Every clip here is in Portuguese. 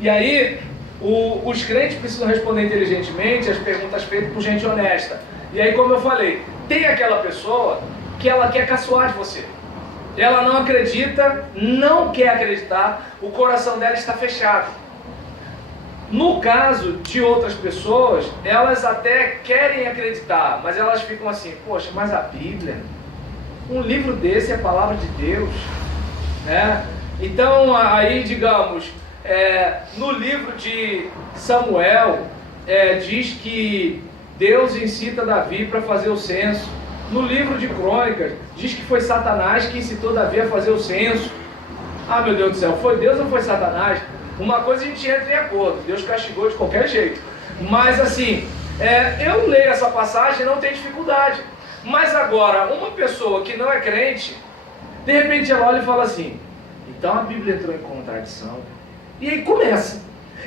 E aí, os crentes precisam responder inteligentemente as perguntas feitas por gente honesta. E aí, como eu falei, tem aquela pessoa que ela quer caçoar de você. Ela não acredita, não quer acreditar, o coração dela está fechado. No caso de outras pessoas, elas até querem acreditar, mas elas ficam assim, poxa, mas a Bíblia, um livro desse é a palavra de Deus, né? Então, aí, digamos, no livro de Samuel, diz que Deus incita Davi para fazer o censo. No livro de Crônicas, diz que foi Satanás que incitou Davi a fazer o censo. Ah, meu Deus do céu, foi Deus ou foi Satanás? Uma coisa a gente entra em acordo, Deus castigou de qualquer jeito. Mas assim, eu leio essa passagem e não tenho dificuldade. Mas agora, uma pessoa que não é crente, de repente ela olha e fala assim, então a Bíblia entrou em contradição. E aí começa.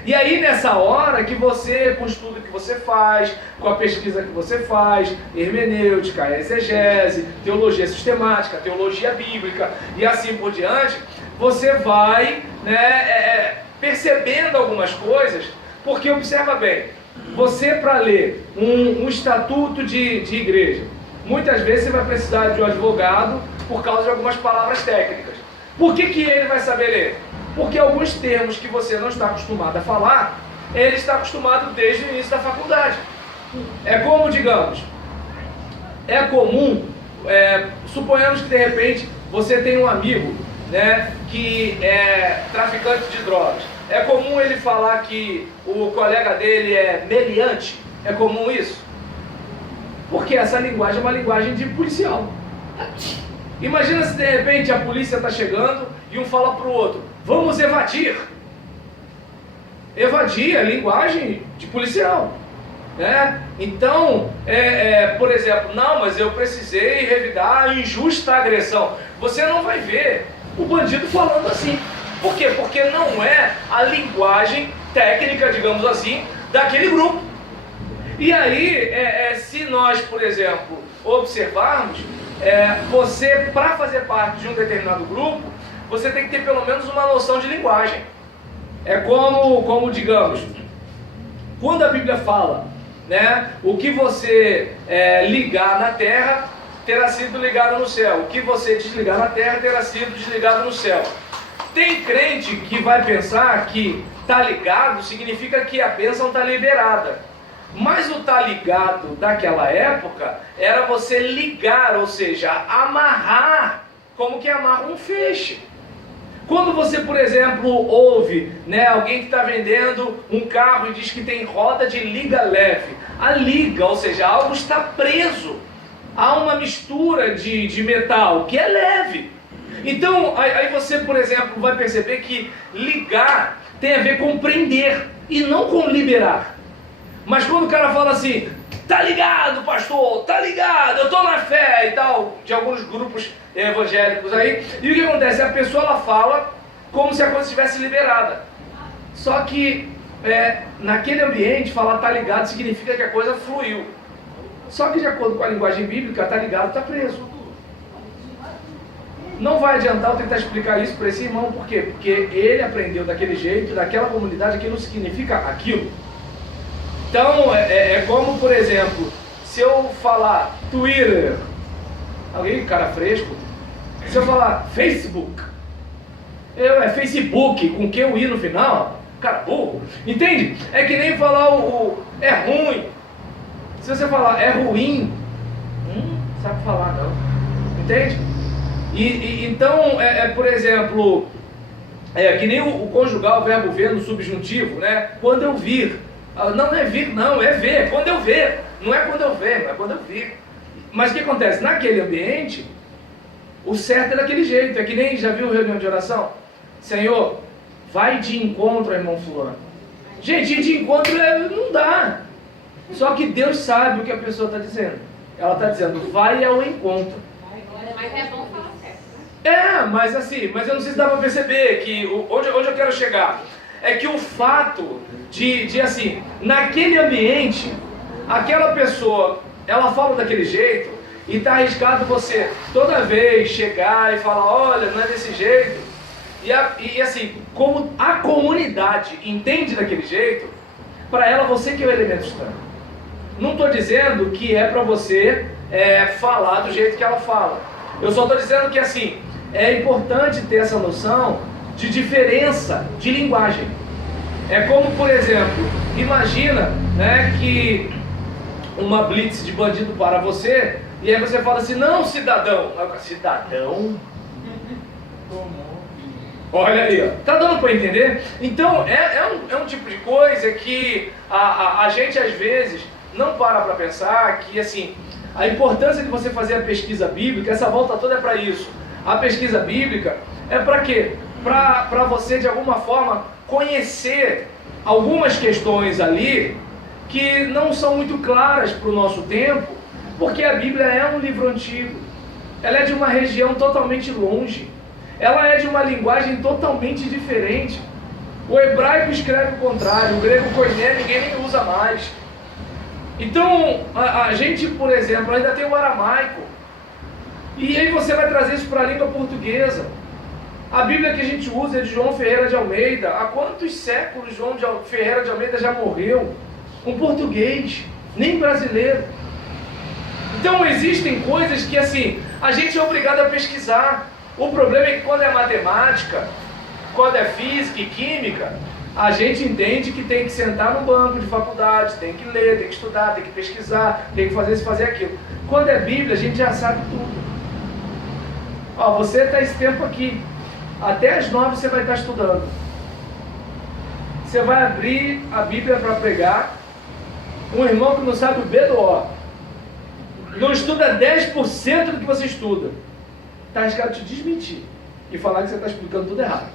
E aí nessa hora que você, com o estudo que você faz, com a pesquisa que você faz, hermenêutica, exegese, teologia sistemática, teologia bíblica e assim por diante, você vai percebendo algumas coisas, porque observa bem, você para ler um estatuto de igreja, muitas vezes você vai precisar de um advogado por causa de algumas palavras técnicas. Por que ele vai saber ler? Porque alguns termos que você não está acostumado a falar, ele está acostumado desde o início da faculdade. É como, digamos, é comum, suponhamos que de repente você tem um amigo, que é traficante de drogas. É comum ele falar que o colega dele é meliante? É comum isso? Porque essa linguagem é uma linguagem de policial. Imagina se de repente a polícia está chegando e um fala para o outro, vamos evadir. Evadir é linguagem de policial. Então, por exemplo, não, mas eu precisei revidar a injusta agressão. Você não vai ver o bandido falando assim. Por quê? Porque não é a linguagem técnica, digamos assim, daquele grupo. E aí, se nós, por exemplo, observarmos, você, para fazer parte de um determinado grupo, você tem que ter pelo menos uma noção de linguagem. É como digamos, quando a Bíblia fala, o que você ligar na terra terá sido ligado no céu, o que você desligar na terra terá sido desligado no céu. Tem crente que vai pensar que tá ligado significa que a bênção está liberada. Mas o tá ligado daquela época era você ligar, ou seja, amarrar, como que amarra um feixe. Quando você, por exemplo, ouve alguém que está vendendo um carro e diz que tem roda de liga leve, a liga, ou seja, algo está preso a uma mistura de metal que é leve. Então, aí você, por exemplo, vai perceber que ligar tem a ver com prender e não com liberar. Mas quando o cara fala assim, tá ligado, pastor, tá ligado, eu tô na fé e tal, de alguns grupos evangélicos aí, e o que acontece? A pessoa ela fala como se a coisa estivesse liberada. Só que naquele ambiente, falar tá ligado significa que a coisa fluiu. Só que de acordo com a linguagem bíblica, tá ligado, tá preso. Não vai adiantar eu tentar explicar isso para esse irmão, por quê? Porque ele aprendeu daquele jeito, daquela comunidade, aquilo significa aquilo. Então, como, por exemplo, se eu falar Twitter, alguém, cara fresco, se eu falar Facebook, Facebook, com que o I no final, cara burro, entende? É que nem falar é ruim. Se você falar é ruim, não sabe falar não, entende? Então, por exemplo, que nem o conjugar, o verbo ver no subjuntivo, quando eu vir. Não é vir, não, é ver, quando eu ver. Não é quando eu ver, não é quando eu vir. Mas o que acontece? Naquele ambiente, o certo é daquele jeito. É que nem, já viu reunião de oração? Senhor, vai de encontro ao irmão fulano. Gente, de encontro não dá. Só que Deus sabe o que a pessoa está dizendo. Ela está dizendo, vai ao encontro. Mas é bom falar certo. Mas assim, mas eu não sei se dá para perceber que onde eu quero chegar é que o fato de assim, naquele ambiente, aquela pessoa, ela fala daquele jeito e está arriscado você toda vez chegar e falar, olha, não é desse jeito. E assim, como a comunidade entende daquele jeito, para ela você que é o elemento estranho. Não estou dizendo que é para você falar do jeito que ela fala. Eu só estou dizendo que assim, é importante ter essa noção de diferença de linguagem. É como, por exemplo, imagina, né, que uma blitz de bandido para você, e aí você fala assim, não, cidadão. Cidadão? Olha aí, ó. Tá dando para entender? Então, é um tipo de coisa que a gente, às vezes, não para pensar que, assim, a importância de você fazer a pesquisa bíblica, essa volta toda é para isso. A pesquisa bíblica é para quê? Para você, de alguma forma, conhecer algumas questões ali que não são muito claras para o nosso tempo, porque a Bíblia é um livro antigo. Ela é de uma região totalmente longe. Ela é de uma linguagem totalmente diferente. O hebraico escreve o contrário, o grego koiné ninguém nem usa mais. Então, a gente, por exemplo, ainda tem o aramaico. E aí você vai trazer isso para a língua portuguesa. A Bíblia que a gente usa é de João Ferreira de Almeida. Há quantos séculos João Ferreira de Almeida já morreu? Um português, nem brasileiro. Então existem coisas que assim, a gente é obrigado a pesquisar. O problema é que quando é matemática, quando é física e química, a gente entende que tem que sentar no banco de faculdade, tem que ler, tem que estudar, tem que pesquisar, tem que fazer isso, fazer aquilo. Quando é Bíblia, a gente já sabe tudo. Ó, você está esse tempo aqui. Até às 9 você vai estar estudando. Você vai abrir a Bíblia para pregar. Um irmão que não sabe o B do O, não estuda 10% do que você estuda, está arriscado te desmentir e falar que você está explicando tudo errado.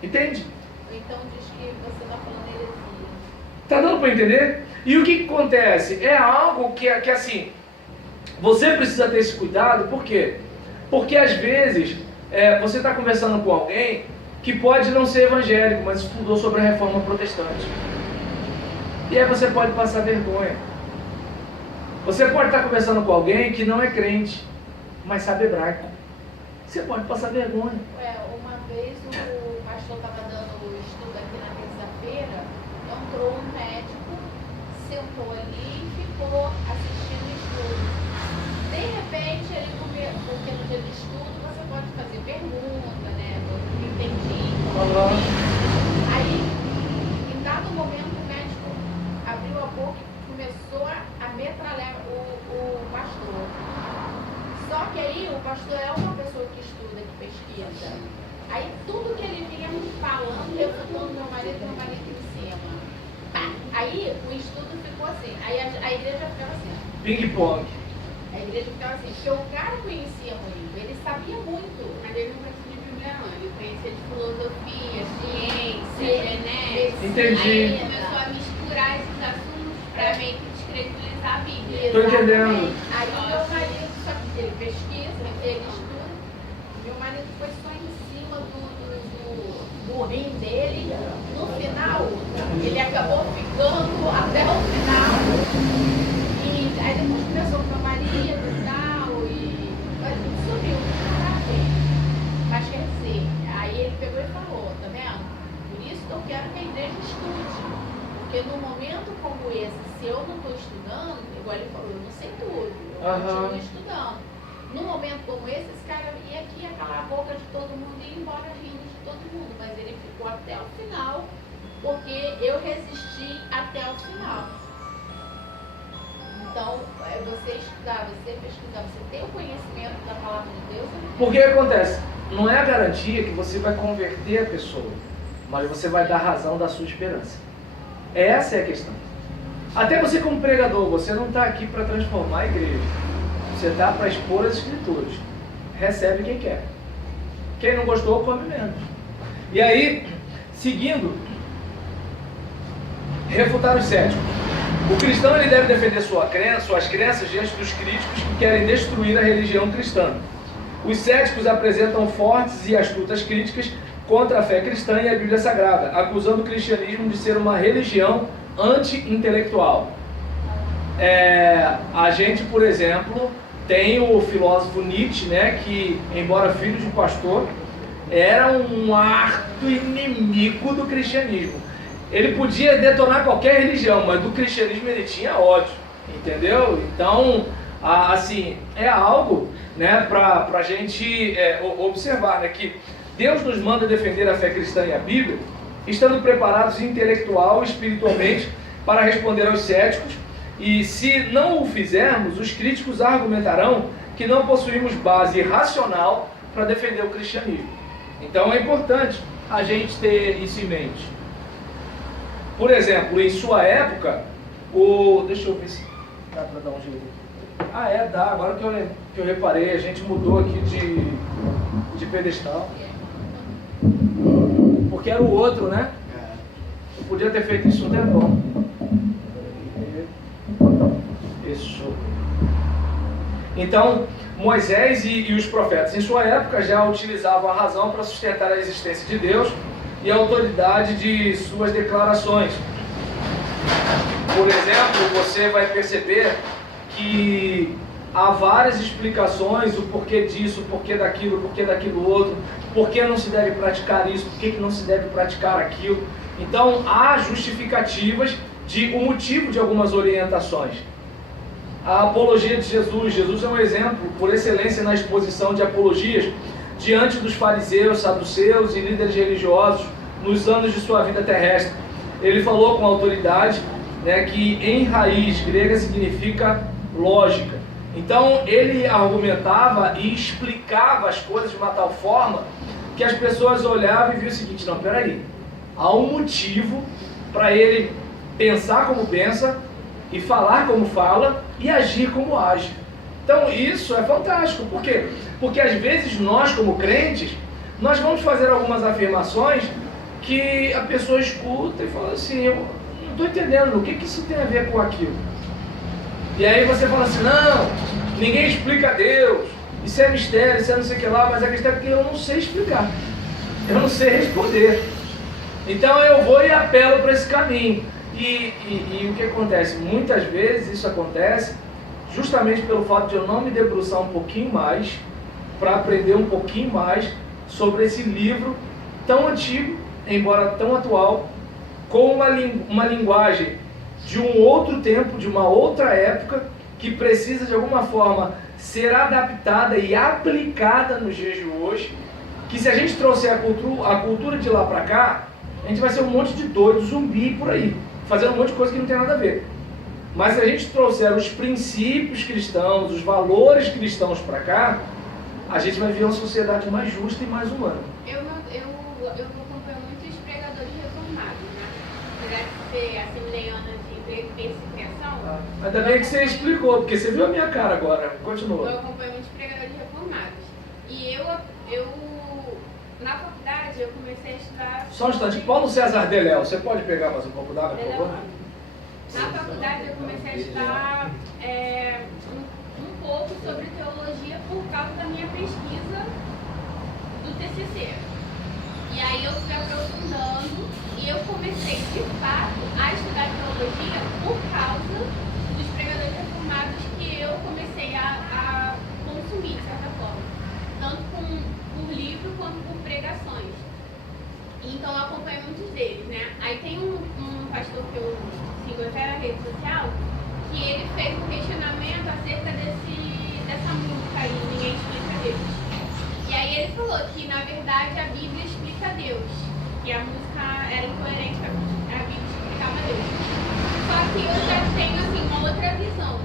Entende? Então diz que você está falando heresia. Está dando para entender? E o que acontece? É algo que assim, você precisa ter esse cuidado, por quê? Porque às vezes você está conversando com alguém que pode não ser evangélico, mas estudou sobre a reforma protestante. E aí você pode passar vergonha. Você pode estar conversando com alguém que não é crente, mas sabe hebraico. Você pode passar vergonha. Uma vez o pastor estava dando o estudo aqui na terça-feira, entrou um médico, sentou ali e ficou assistindo o estudo. De repente, ele começou, porque no dia de estudo você pode fazer pergunta, né? Eu entendi. Aí, em dado momento, o médico abriu a boca e começou a metralhar o pastor. Só que aí o pastor é uma pessoa que estuda, que pesquisa. Aí tudo que ele vinha me falando, refutando meu marido em cima. Tá. Aí o estudo ficou assim. Aí a igreja ficava assim. Ping-pong. A igreja ficava assim, porque o cara conhecia muito, ele sabia muito. Mas ele não conhecia de Bíblia, não. Ele conhecia de filosofia, ciência, genética. Entendi. Aí ele começou a misturar esses assuntos para meio que descredibilizar a Bíblia. Estou entendendo. Aí o meu marido, só que ele pesquisa, ele estuda. Meu marido foi só em cima do rim dele. No final, ele acabou ficando até o final. E aí depois começou com meu marido e tal, mas subiu. Mas quer dizer, aí ele pegou e falou, tá vendo? Por isso que eu quero que a igreja estude. Porque num momento como esse, se eu não estou estudando, igual ele falou, eu não sei tudo, eu continuo estudando. Num momento como esse cara ia aqui, ia calar a boca de todo mundo e ir embora rindo de todo mundo. Mas ele ficou até o final, porque eu resisti até o final. Então, você estudar, você pesquisar, você ter o conhecimento da palavra de Deus. Porque acontece? Não é a garantia que você vai converter a pessoa, mas você vai dar razão da sua esperança. Essa é a questão. Até você como pregador, você não está aqui para transformar a igreja. Você está para expor as escrituras. Recebe quem quer. Quem não gostou, come menos. E aí, seguindo, refutar os céticos. O cristão ele deve defender suas crenças diante dos críticos que querem destruir a religião cristã. Os céticos apresentam fortes e astutas críticas contra a fé cristã e a Bíblia Sagrada, acusando o cristianismo de ser uma religião anti-intelectual. A gente, por exemplo, tem o filósofo Nietzsche, né, que, embora filho de pastor, era um árduo inimigo do cristianismo. Ele podia detonar qualquer religião, mas do cristianismo ele tinha ódio, entendeu? Então, assim, é algo, né, para a gente observar, né, que Deus nos manda defender a fé cristã e a Bíblia, estando preparados intelectual e espiritualmente para responder aos céticos, e se não o fizermos, os críticos argumentarão que não possuímos base racional para defender o cristianismo. Então é importante a gente ter isso em mente. Por exemplo, em sua época, deixa eu ver se dá para dar um jeito aqui. Dá, agora que eu reparei, a gente mudou aqui de pedestal. Porque era o outro, né? Eu podia ter feito isso um tempão. Isso. Então, Moisés e os profetas em sua época já utilizavam a razão para sustentar a existência de Deus e a autoridade de suas declarações. Por exemplo, você vai perceber que há várias explicações, o porquê disso, o porquê daquilo outro, por que não se deve praticar isso, por que não se deve praticar aquilo. Então, há justificativas o motivo de algumas orientações. A apologia de Jesus. Jesus é um exemplo, por excelência, na exposição de apologias diante dos fariseus, saduceus e líderes religiosos nos anos de sua vida terrestre. Ele falou com autoridade, né, que em raiz grega significa lógica. Então ele argumentava e explicava as coisas de uma tal forma que as pessoas olhavam e viam o seguinte: não, peraí, há um motivo para ele pensar como pensa e falar como fala e agir como age. Então isso é fantástico. Por quê? Porque às vezes nós, como crentes, nós vamos fazer algumas afirmações que a pessoa escuta e fala assim: eu não estou entendendo, o que isso tem a ver com aquilo? E aí você fala assim: não, ninguém explica Deus, isso é mistério, isso é não sei o que lá, mas a questão é que eu não sei explicar, eu não sei responder. Então eu vou e apelo para esse caminho. E o que acontece? Muitas vezes isso acontece justamente pelo fato de eu não me debruçar um pouquinho mais, para aprender um pouquinho mais sobre esse livro tão antigo, embora tão atual, com uma linguagem de um outro tempo, de uma outra época, que precisa de alguma forma ser adaptada e aplicada nos dias de hoje, que se a gente trouxer a cultura de lá para cá, a gente vai ser um monte de doido, zumbi por aí, fazendo um monte de coisa que não tem nada a ver. Mas se a gente trouxer os princípios cristãos, os valores cristãos para cá, a gente vai viver uma sociedade mais justa e mais humana. Eu acompanho muitos pregadores reformados, né? Apesar de ser assembleiana de perseguição. Ainda bem que você explicou, porque você viu a minha cara agora. Continua. Eu acompanho muitos pregadores reformados. E eu na faculdade, eu comecei a estudar... Só um instante. Paulo César Deléo, você pode pegar mais um pouco d'água, por favor? Na faculdade, eu comecei a estudar um pouco sobre teologia por causa da minha pesquisa do TCC. E aí eu fui aprofundando e eu comecei, de fato, a estudar teologia por causa dos pregadores reformados que eu comecei a consumir, de certa forma. Tanto por livro quanto por pregações. Então eu acompanho muitos deles, né? Aí tem um pastor que eu sigo até na rede social, que ele fez um questionamento acerca dessa música aí, Ninguém Explica Deus. E aí ele falou que, na verdade, a Bíblia explica Deus, que a música era incoerente, a Bíblia explicava Deus. Só que eu já tenho, assim, uma outra visão.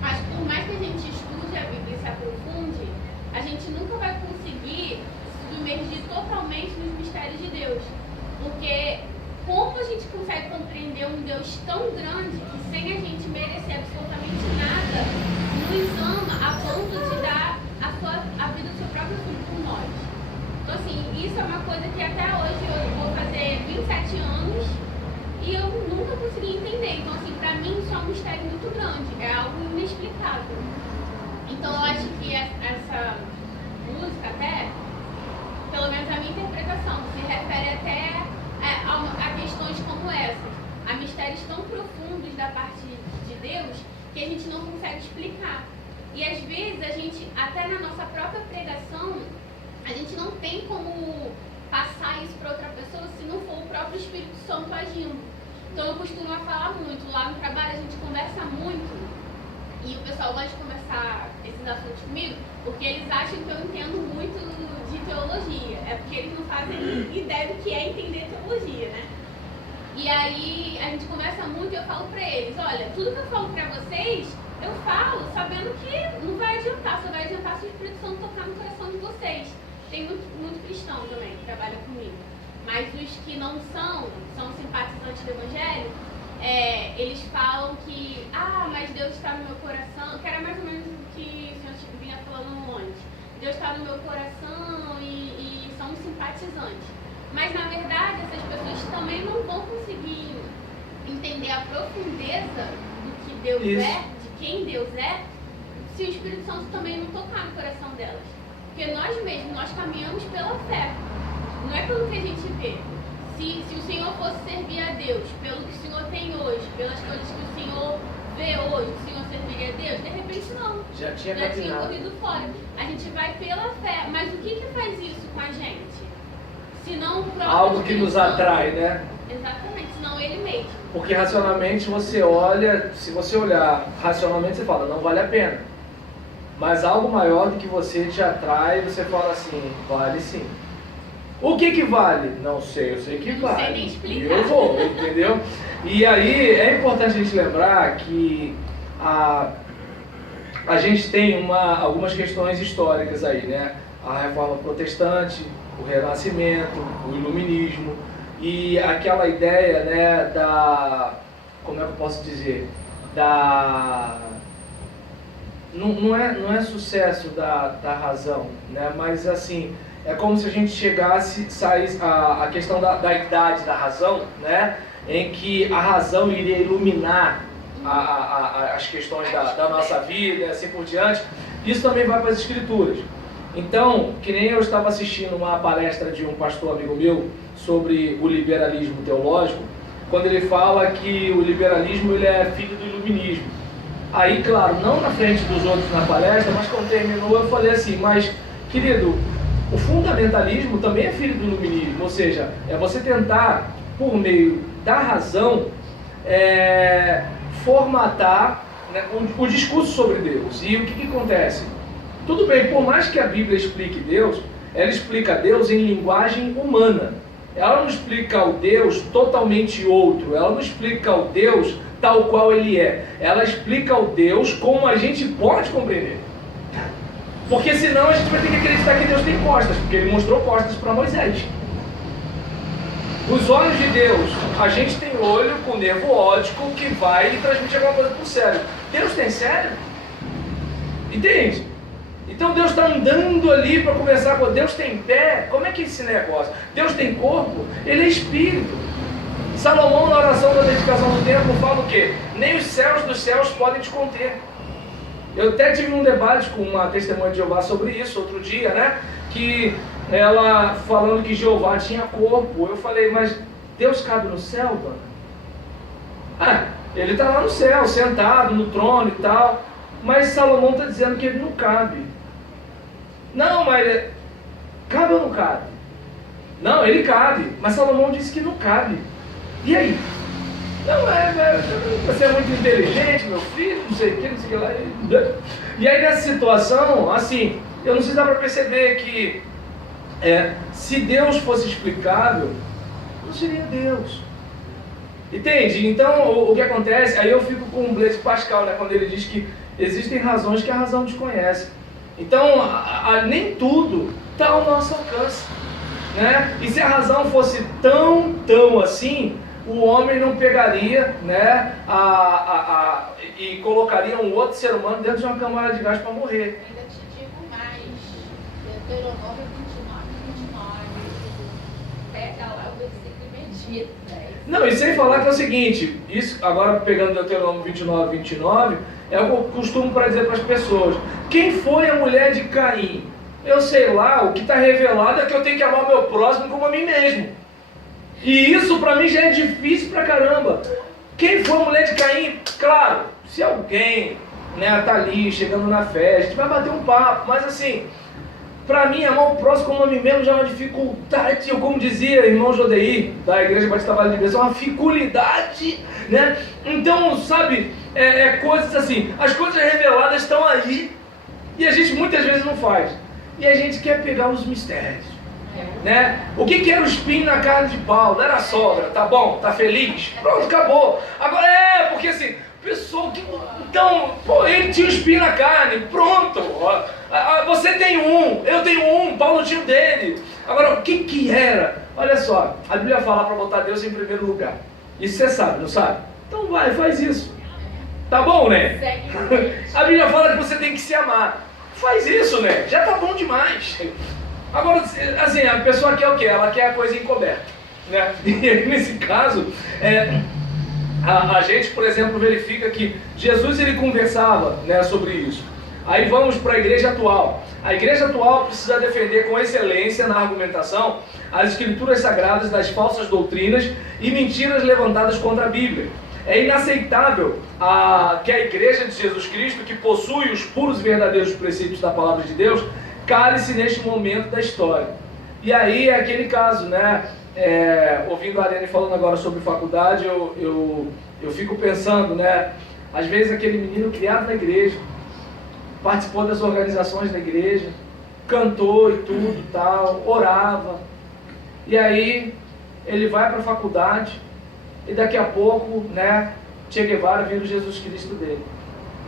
Mas por mais que a gente estude a Bíblia e se aprofunde, a gente nunca vai conseguir se submergir totalmente nos mistérios de Deus. Porque como a gente consegue compreender um Deus tão grande que, sem a gente merecer absolutamente nada, nos ama a ponto de dar a vida do seu próprio filho por nós? Então, assim, isso é uma coisa que até hoje eu vou fazer 27 anos e eu nunca consegui entender. Então, assim, pra mim isso é um mistério muito grande, é algo inexplicável. Então, eu acho que essa música até, pelo menos a minha interpretação, se refere até a questões como essas, a mistérios tão profundos da parte de Deus que a gente não consegue explicar. E às vezes a gente, até na nossa própria pregação, a gente não tem como passar isso para outra pessoa se não for o próprio Espírito Santo agindo. Então eu costumo falar muito, lá no trabalho a gente conversa muito, e o pessoal gosta de conversar esses assuntos comigo, porque eles acham que eu entendo muito de teologia, é porque eles não fazem ideia do que é entender teologia, né? E aí a gente conversa muito e eu falo pra eles, olha, tudo que eu falo pra vocês, eu falo sabendo que não vai adiantar, só vai adiantar se o Espírito Santo tocar no coração de vocês. Tem muito cristão também que trabalha comigo, mas os que não são simpatizantes do Evangelho, eles falam que, mas Deus está no meu coração, que era mais ou menos o que o senhor vinha falando antes. Deus está no meu coração e são simpatizantes. Mas, na verdade, essas pessoas também não vão conseguir entender a profundeza do que Deus é, de quem Deus é, se o Espírito Santo também não tocar no coração delas. Porque nós mesmos, nós caminhamos pela fé, não é pelo que a gente vê. Se o Senhor fosse servir a Deus pelo que o Senhor tem hoje, pelas coisas que o Senhor vê hoje, o Senhor serviria a Deus? De repente não. Já tinha corrido fora. A gente vai pela fé. Mas o que faz isso com a gente? Senão o próprio algo que nos atrai, né? Exatamente, senão ele mesmo. Porque racionalmente você olha, se você olhar racionalmente você fala, não vale a pena. Mas algo maior do que você te atrai, você fala assim, vale sim. O que vale? Não sei, eu sei que vale. Não sei nem explicar. Eu vou, entendeu? E aí é importante a gente lembrar que a gente tem algumas questões históricas aí, né? A Reforma Protestante, o Renascimento, o Iluminismo e aquela ideia, né, como é que eu posso dizer, não é sucesso da razão, né, mas assim, é como se a gente saísse a questão da idade da razão, né, em que a razão iria iluminar as questões da nossa vida e assim por diante. Isso também vai para as Escrituras. Então, que nem eu estava assistindo uma palestra de um pastor amigo meu sobre o liberalismo teológico, quando ele fala que o liberalismo ele é filho do iluminismo. Aí, claro, não na frente dos outros na palestra, mas quando terminou eu falei assim, mas, querido, o fundamentalismo também é filho do iluminismo, ou seja, é você tentar, por meio da razão, formatar, né, o discurso sobre Deus. E o que acontece? Tudo bem, por mais que a Bíblia explique Deus, ela explica Deus em linguagem humana. Ela não explica o Deus totalmente outro, ela não explica o Deus tal qual ele é. Ela explica o Deus como a gente pode compreender. Porque senão a gente vai ter que acreditar que Deus tem costas, porque ele mostrou costas para Moisés. Os olhos de Deus, a gente tem olho com nervo óptico que vai transmitir alguma coisa para o cérebro. Deus tem cérebro? Entende? Então Deus está andando ali para conversar com Deus, tem pé, como é que é esse negócio? Deus tem corpo, ele é espírito. Salomão, na oração da dedicação do templo, fala o quê? Nem os céus dos céus podem te conter. Eu até tive um debate com uma testemunha de Jeová sobre isso outro dia, né? Que ela falando que Jeová tinha corpo. Eu falei, mas Deus cabe no céu, mano? Ele está lá no céu, sentado no trono e tal. Mas Salomão está dizendo que ele não cabe. Não, mas cabe ou não cabe? Não, ele cabe, mas Salomão disse que não cabe. E aí? Não, você é muito inteligente, meu filho, não sei o que, não sei o que lá. E aí nessa situação, assim, eu não sei se dá para perceber que se Deus fosse explicável, não seria Deus. Entende? Então, o que acontece, aí eu fico com o Blaise Pascal, né, quando ele diz que existem razões que a razão desconhece. Então, nem tudo está ao nosso alcance, né? E se a razão fosse tão assim, o homem não pegaria, né, e colocaria um outro ser humano dentro de uma câmara de gás para morrer. Ainda te digo mais, Deuteronômio 29, pega lá o versículo e medita. Não, e sem falar que é o seguinte, isso agora pegando Deuteronômio 29, é o que eu costumo para dizer para as pessoas. Quem foi a mulher de Caim? Eu sei lá, o que está revelado é que eu tenho que amar o meu próximo como a mim mesmo. E isso para mim já é difícil pra caramba. Quem foi a mulher de Caim? Claro, se alguém, né, tá ali chegando na festa, a gente vai bater um papo, mas assim, Para mim, amar o próximo como a mim mesmo já é uma dificuldade, ou como dizia irmão Jodeí, da Igreja Batista Vale de Bênção, uma dificuldade, né? Então, sabe, coisas assim, as coisas reveladas estão aí, e a gente muitas vezes não faz. E a gente quer pegar os mistérios, né? O que era o espinho na carne de Paulo? Era a sogra, tá bom? Tá feliz? Pronto, acabou. Agora porque assim, pessoal que... Então, ele tinha um espinho na carne, pronto. Você tem um, eu tenho um, Paulo tinha um dele. Agora, o que era? Olha só, a Bíblia fala para botar Deus em primeiro lugar. Isso você sabe, não sabe? Então vai, faz isso. Tá bom, né? A Bíblia fala que você tem que se amar. Faz isso, né? Já tá bom demais. Agora, assim, a pessoa quer o quê? Ela quer a coisa encoberta, né? E nesse caso, a gente, por exemplo, verifica que Jesus ele conversava, né, sobre isso. Aí vamos para a igreja atual. A igreja atual precisa defender com excelência na argumentação as escrituras sagradas das falsas doutrinas e mentiras levantadas contra a Bíblia. É inaceitável que a igreja de Jesus Cristo, que possui os puros e verdadeiros princípios da palavra de Deus, cale-se neste momento da história. E aí é aquele caso, né? Ouvindo a Ariane falando agora sobre faculdade, eu fico pensando, né? Às vezes aquele menino criado na igreja, participou das organizações da igreja, cantou e tudo e tal, orava. E aí ele vai para a faculdade e daqui a pouco, né, Che Guevara vira o Jesus Cristo dele,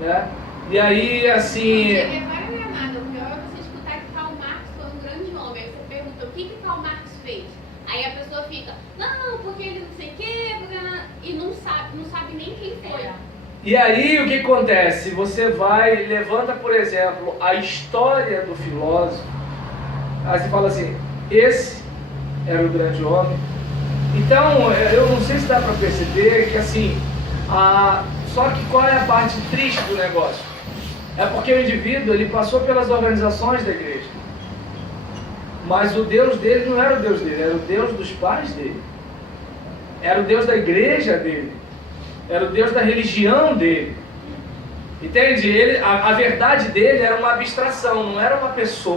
né? E aí, assim... Che Guevara não é nada, o pior é você escutar que Karl Marx foi um grande homem. Aí você pergunta, o que Karl Marx fez? Aí a pessoa fica, não, porque ele não sei o quê, e não sabe nem quem foi. E aí o que acontece? Você vai, levanta, por exemplo, a história do filósofo, aí você fala assim, esse era o grande homem. Então, eu não sei se dá para perceber que assim, só que qual é a parte triste do negócio? É porque o indivíduo, ele passou pelas organizações da igreja, mas o Deus dele não era o Deus dele, era o Deus dos pais dele, era o Deus da igreja dele, era o Deus da religião dele, entende? A verdade dele era uma abstração, não era uma pessoa.